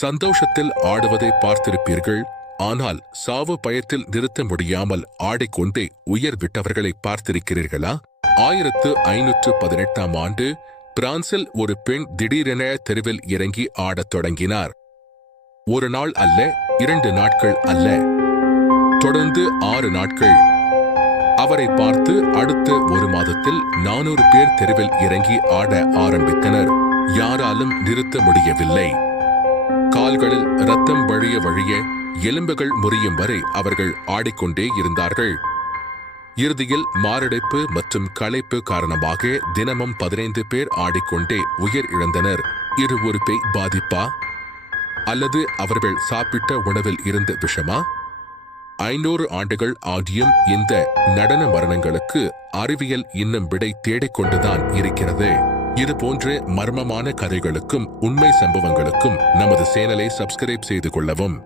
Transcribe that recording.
சந்தோஷத்தில் ஆடுவதை பார்த்திருப்பீர்கள். ஆனால் சாவு பயத்தில் நிறுத்த முடியாமல் ஆடிக்கொண்டே உயிர் விட்டவர்களை பார்த்திருக்கிறீர்களா? 1518ஆம் ஆண்டு பிரான்சில் ஒரு பெண் திடீரென தெருவில் இறங்கி ஆடத் தொடங்கினார். ஒரு நாள் அல்ல, 2 நாட்கள் அல்ல, தொடர்ந்து 6 நாட்கள். அவரை பார்த்து அடுத்த 1 மாதத்தில் 400 பேர் தெருவில் இறங்கி ஆட ஆரம்பித்தனர். யாராலும் நிறுத்த முடியவில்லை. கால்களில் ரத்தம் வழிய வழிய எலும்புகள் முறியும் வரை அவர்கள் ஆடிக்கொண்டே இருந்தார்கள். இறுதியில் மாரடைப்பு மற்றும் களைப்பு காரணமாக தினமும் 15 பேர் ஆடிக்கொண்டே உயிர் இழந்தனர். இது ஒரு பேய் பாதிப்பா அல்லது அவர்கள் சாப்பிட்ட உணவில் இருந்த விஷமா? 500 ஆண்டுகள் ஆகியும் இந்த நடன மரணங்களுக்கு அறிவியல் இன்னும் விடை தேடிக்கொண்டுதான் இருக்கிறது. இது போன்ற மர்மமான கதைகளுக்கும் உண்மை சம்பவங்களுக்கும் நமது சேனலை சப்ஸ்கிரைப் செய்து கொள்ளவும்.